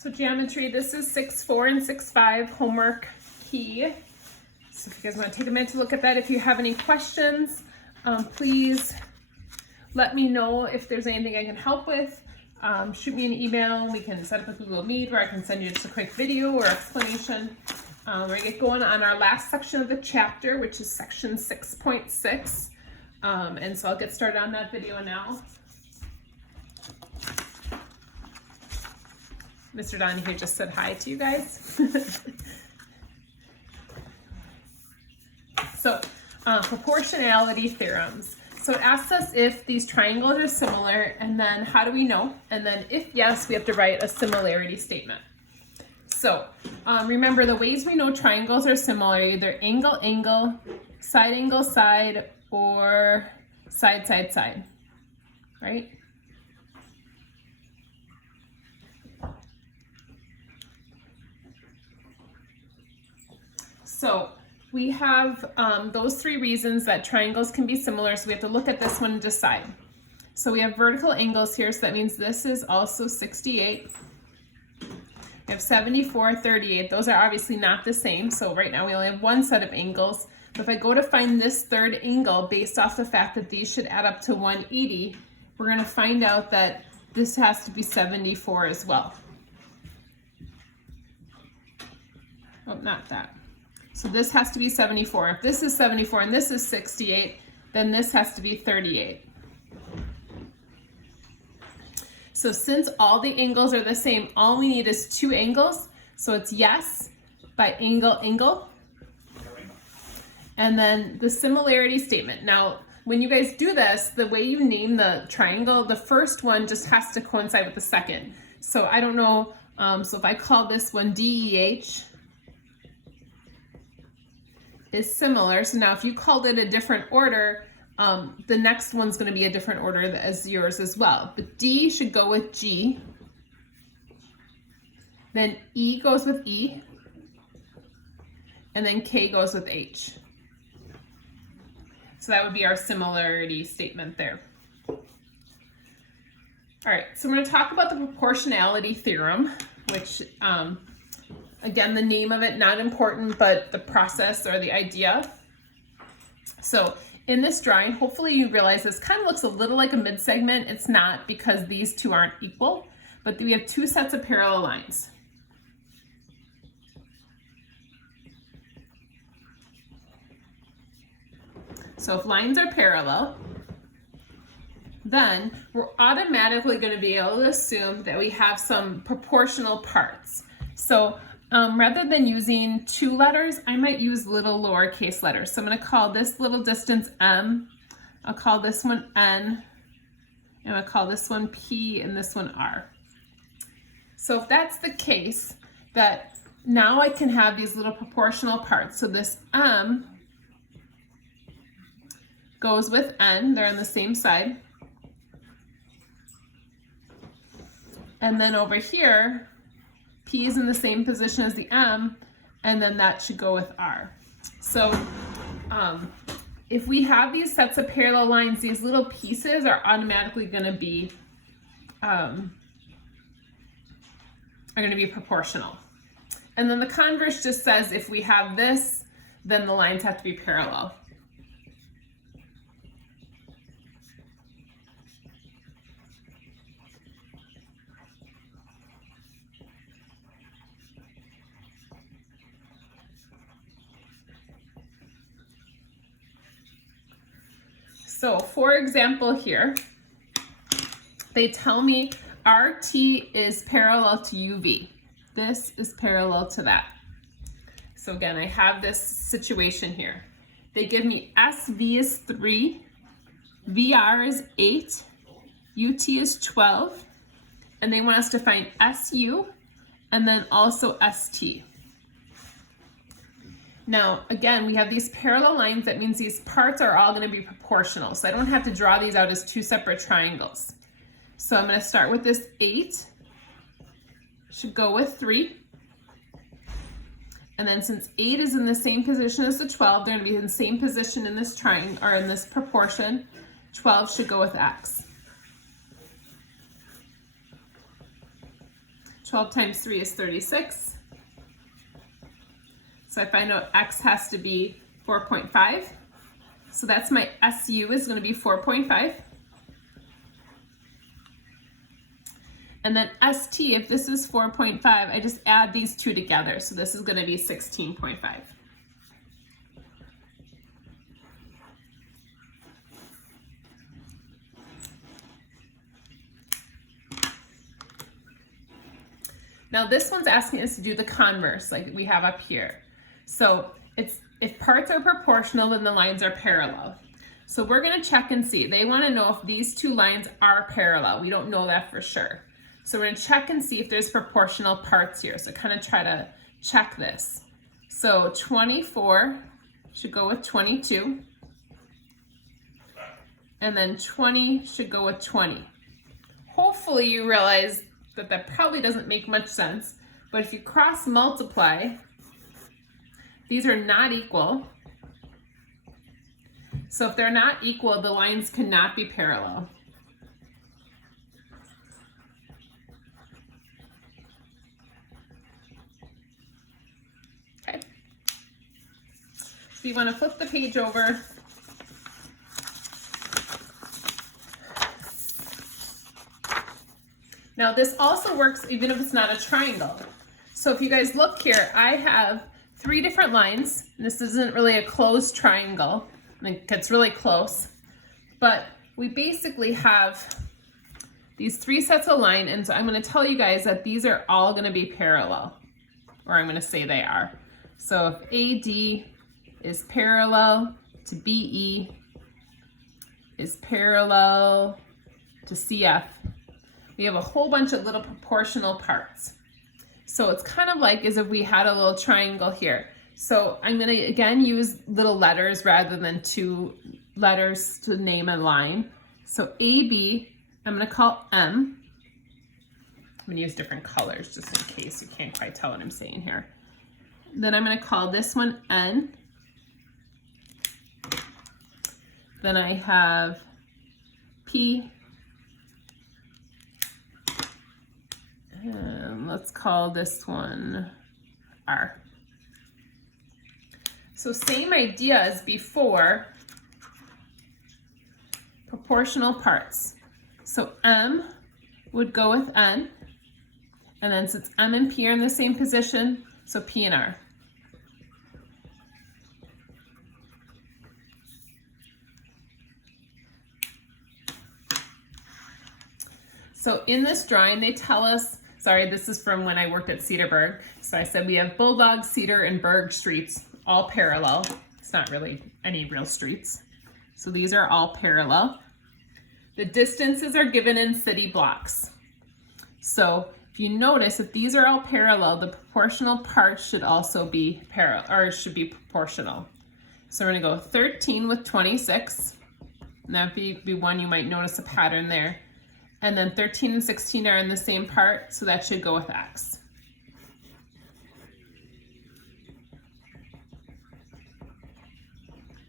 So geometry, this is 6-4 and 6-5 homework key. So if you guys want to take a minute to look at that, if you have any questions, please let me know if there's anything I can help with. Shoot me an email. We can set up a Google Meet where I can send you just a quick video or explanation. We're going to get going on our last section of the chapter, which is section 6.6. And so I'll get started on that video now. Mr. Donahue just said hi to you guys. So, proportionality theorems. So it asks us if these triangles are similar, and then how do we know? And then if yes, we have to write a similarity statement. So remember, the ways we know triangles are similar, either angle, angle, side angle, side, or side, side, side, right? So we have those three reasons that triangles can be similar, so we have to look at this one and decide. So we have vertical angles here, so that means this is also 68. We have 74, 38. Those are obviously not the same, so right now we only have one set of angles. But if I go to find this third angle based off the fact that these should add up to 180, we're going to find out that this has to be 74 as well. Oh, not that. So this has to be 74. If this is 74 and this is 68, then this has to be 38. So since all the angles are the same, all we need is two angles. So it's yes by angle, angle. And then the similarity statement. Now, when you guys do this, the way you name the triangle, the first one just has to coincide with the second. So I don't know, so if I call this one DEH, is similar. So now if you called it a different order, the next one's going to be a different order as yours as well. But D should go with G. Then E goes with E. And then K goes with H. So that would be our similarity statement there. All right, so we're going to talk about the proportionality theorem, which again, the name of it, not important, but the process or the idea. So in this drawing, hopefully you realize this kind of looks a little like a mid-segment. It's not, because these two aren't equal, but we have two sets of parallel lines. So if lines are parallel, then we're automatically going to be able to assume that we have some proportional parts. So rather than using two letters, I might use little lowercase letters. So I'm going to call this little distance M. I'll call this one N. And I'll call this one P and this one R. So if that's the case, that now I can have these little proportional parts. So this M goes with N. They're on the same side. And then over here, P is in the same position as the M, and then that should go with R. So if we have these sets of parallel lines, these little pieces are automatically going to be proportional. And then the converse just says if we have this, then the lines have to be parallel. So for example here, they tell me RT is parallel to UV. This is parallel to that. So again, I have this situation here. They give me SV is 3, VR is 8, UT is 12, and they want us to find SU and then also ST. Now, again, we have these parallel lines. That means these parts are all going to be proportional. So I don't have to draw these out as two separate triangles. So I'm going to start with this 8. Should go with 3. And then since 8 is in the same position as the 12, they're going to be in the same position in this triangle, or in this proportion. 12 should go with X. 12 times 3 is 36. So I find out x has to be 4.5. So that's my SU is going to be 4.5. And then ST, if this is 4.5, I just add these two together. So this is going to be 16.5. Now this one's asking us to do the converse like we have up here. So it's if parts are proportional, then the lines are parallel. So we're going to check and see. They want to know if these two lines are parallel. We don't know that for sure. So we're going to check and see if there's proportional parts here. So kind of try to check this. So 24 should go with 22. And then 20 should go with 20. Hopefully you realize that that probably doesn't make much sense. But if you cross multiply, these are not equal. So if they're not equal, the lines cannot be parallel. Okay. So you want to flip the page over. Now this also works even if it's not a triangle. So if you guys look here, I have 3 different lines. This isn't really a closed triangle. It gets really close. But we basically have these 3 sets of line, and so I'm going to tell you guys that these are all going to be parallel, or I'm going to say they are. So if AD is parallel to BE is parallel to CF, we have a whole bunch of little proportional parts. So it's kind of like as if we had a little triangle here. So I'm going to again use little letters rather than 2 letters to name a line. So AB, I'm going to call M. I'm going to use different colors just in case you can't quite tell what I'm saying here. Then I'm going to call this one N. Then I have P. And let's call this one R. So same idea as before, proportional parts. So M would go with N, and then since M and P are in the same position, so P and R. So in this drawing, they tell us, sorry, this is from when I worked at Cedarburg. So I said we have Bulldog, Cedar, and Berg streets, all parallel. It's not really any real streets. So these are all parallel. The distances are given in city blocks. So if you notice, if these are all parallel, the proportional parts should also be parallel, or should be proportional. So we're gonna go 13 with 26. And that'd be one you might notice a pattern there. And then 13 and 16 are in the same part, so that should go with X.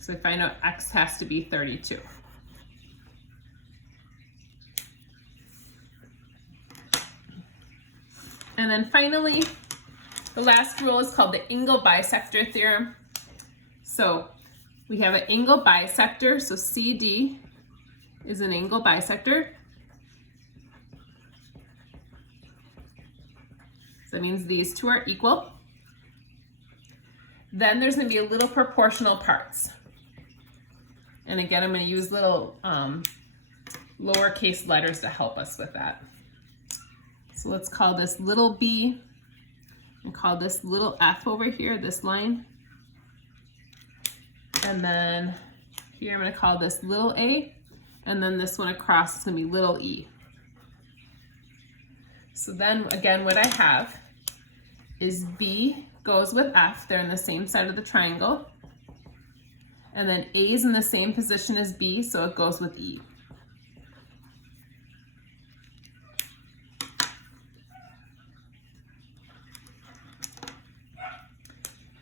So I find out X has to be 32. And then finally, the last rule is called the angle bisector theorem. So we have an angle bisector, so CD is an angle bisector. So that means these two are equal. Then there's going to be a little proportional parts. And again, I'm going to use little lowercase letters to help us with that. So let's call this little b and call this little f over here, this line. And then here I'm going to call this little a, and then this one across is going to be little e. So then again, what I have is B goes with F. They're in the same side of the triangle. And then A is in the same position as B, so it goes with E.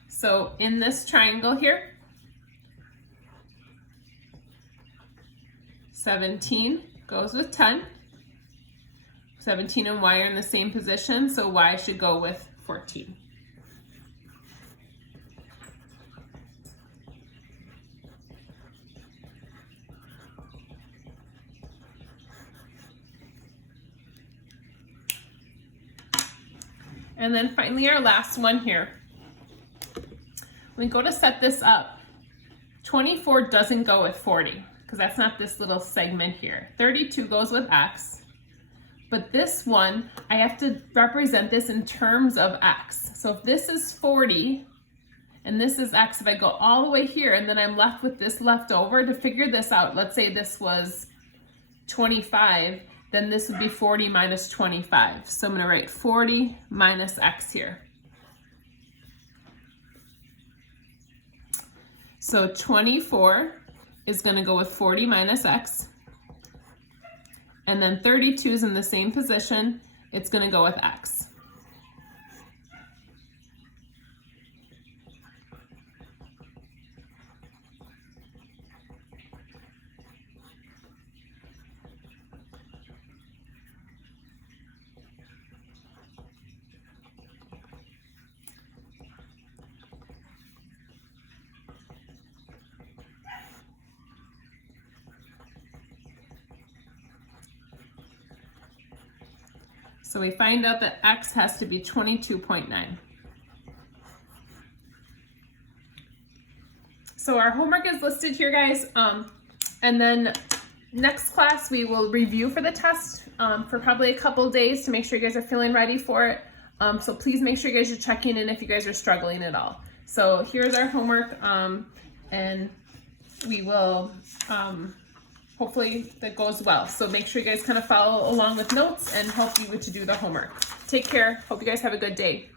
So in this triangle here, 17 goes with 10. 17 and y are in the same position, so y should go with 14. And then finally our last one here. When we go to set this up, 24 doesn't go with 40 because that's not this little segment here. 32 goes with x, but this one, I have to represent this in terms of x. So if this is 40 and this is x, if I go all the way here and then I'm left with this left over to figure this out, let's say this was 25, then this would be 40 minus 25. So I'm going to write 40 minus x here. So 24 is going to go with 40 minus x. And then 32 is in the same position. It's going to go with x. So we find out that x has to be 22.9. So our homework is listed here, guys. And then next class we will review for the test for probably a couple days to make sure you guys are feeling ready for it. So please make sure you guys are checking in if you guys are struggling at all. So here's our homework, and we will hopefully that goes well. So make sure you guys kind of follow along with notes and help you to do the homework. Take care. Hope you guys have a good day.